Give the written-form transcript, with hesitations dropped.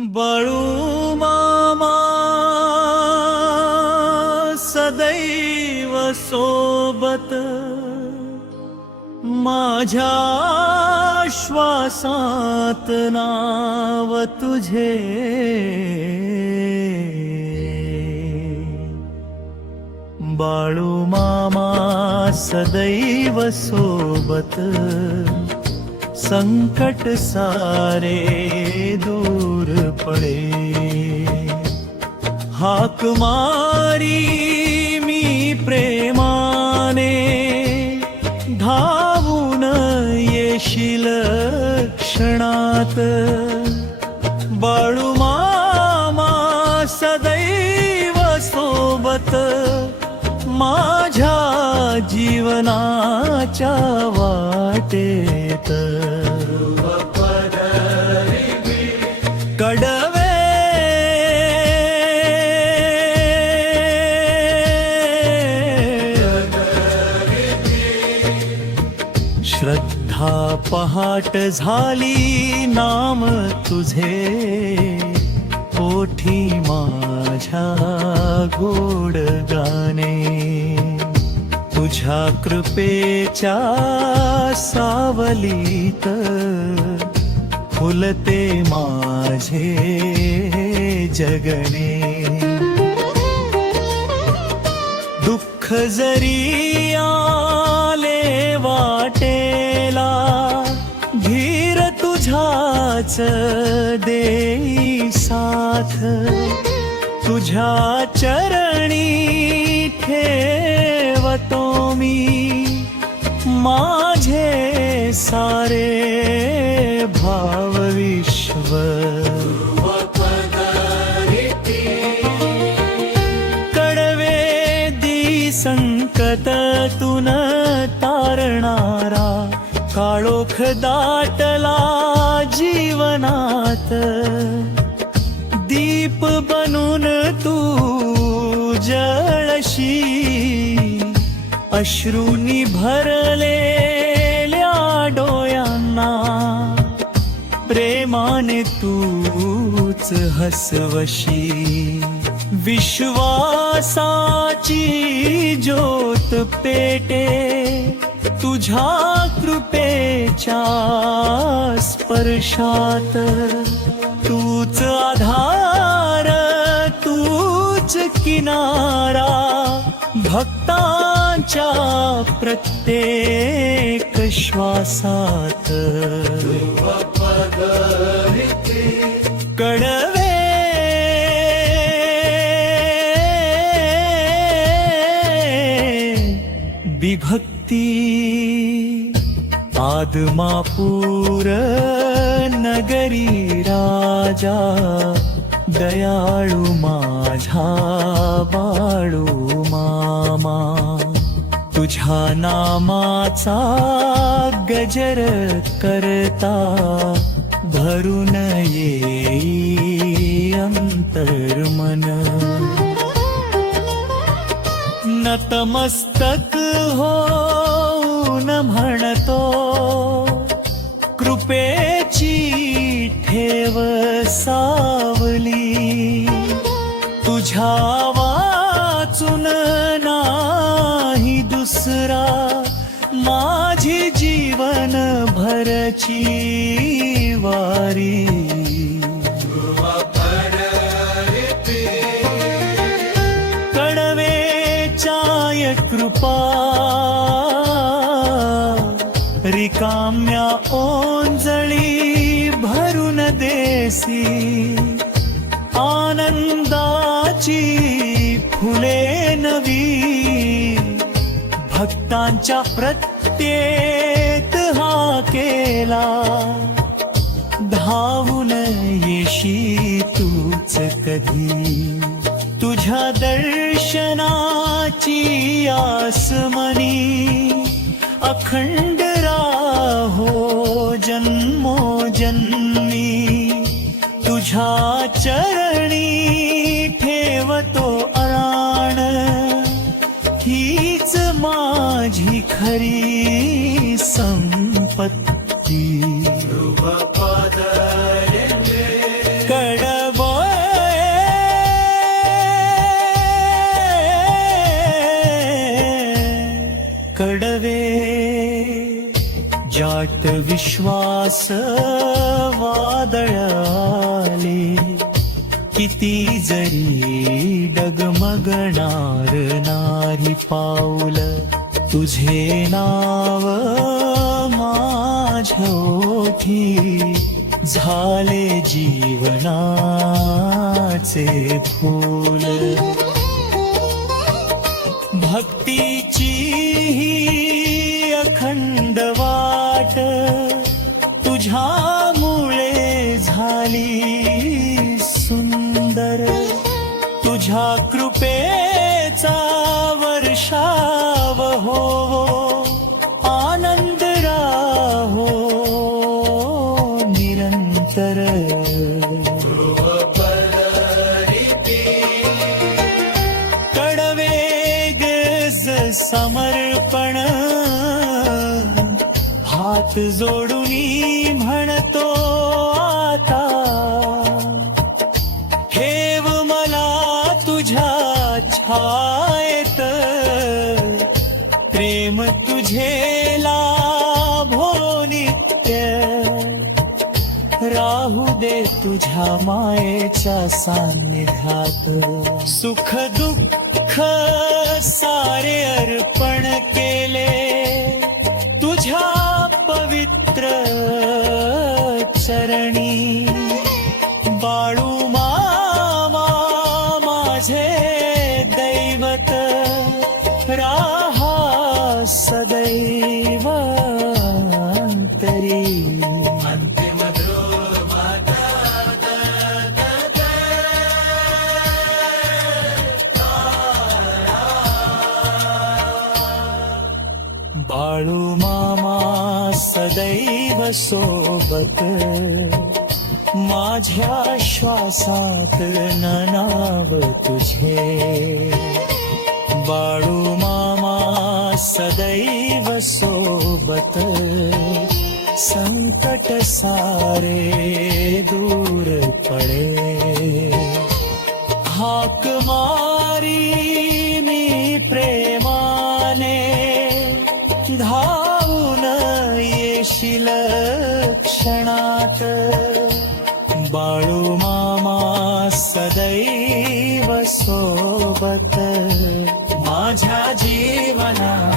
बाळू मामा सदैव सोबत, माझ्या श्वासात नाव तुझे. बाळू मामा सदैव सोबत, संकट सारे दूर पडे. हाक मारी मी प्रेमाने, धावून येशील क्षणात. बाळू मामा सदैव सोबत, माझ्या जीवनाच्या वाटेत. कडवे श्रद्धा पहाट झाली नाम तुझे, ओठी माझ्या गोड गाणे. तुझ्या कृपेच्या सावलीत फुलते माझे जगणे. दुःख जरी आले वाटेला, धीर तुझ्याच देई साथ. तुझ्या चरणी ठेवतो मी माझे सारे भाव विश्व. कडवे दी संकटातून तारणारा, काळोख दाटला जीवनात. दीप बनून तू जळशी, अश्रूंनी भरलेल्या डोळ्यांना. प्रेमाने तूच हसवशी, विश्वासाची ज्योत पेटे. तुझ्या कृपेच्या स्पर्शात, तूच आधार तूच किनारा. भक्तांच्या प्रत्येक श्वासात. कडवे विभक्ती आदमापूर नगरी राजा. दयाळू माझा बाळू मामा, तुझ्या नामाचा गजर करता. भरून येई अंतर्मन. नतमस्तक होऊन म्हणतो, कृपेची ठेव सावली. तुझ्या वाचून नाही दुसरा, माझी जीवन भरची वारी. कडवेचाय कृपा, रिकाम्या ओंजळी भरून देसी. आनंदाची फुले नवी, भक्तांच्या प्रत्येक हाकेला. धावून येशी तूच कधी, तुझ्या दर्शनाची आसमनी. अखंड राहो जन्मोजन्मी, तुझ्या चरणी ठेवतो अराण. हीच माझी खरी संपत्ती. कडवे श्वास वादळ आले, किती जरी डगमगणार नाही पाऊल, तुझे नाव माझ्या ओठी, झाले जीवनाचे फूल. भक्तीची ही अखंड वाट तुझ्यामुळे झाली सुंदर, तुझ्या कृपेचा वर्षाव हो, आनंद राहो निरंतर. कडवे गज समर्पण, हात जोडून म्हणतो आता, ठेव मला तुझ्या छायेत, प्रेम तुझे लाभो नित्य, राहू दे तुझ्या मायेच्या सान्निध्यात. सुख दुःख सारे अर्पण केले तुझ्या पवित्र चरणी, बाळू मामा माझे दैवत, राहा सदैव अंतरी. बाळू मामा सदैव सोबत, माझ्या श्वासात नाव तुझे. बाळू मामा सदैव सोबत, संकट सारे दूर पडे. हाक मारी मी प्रेमाने, धावून येशील क्षणात. बाळू मामा सदैव सोबत, माझ्या जीवनात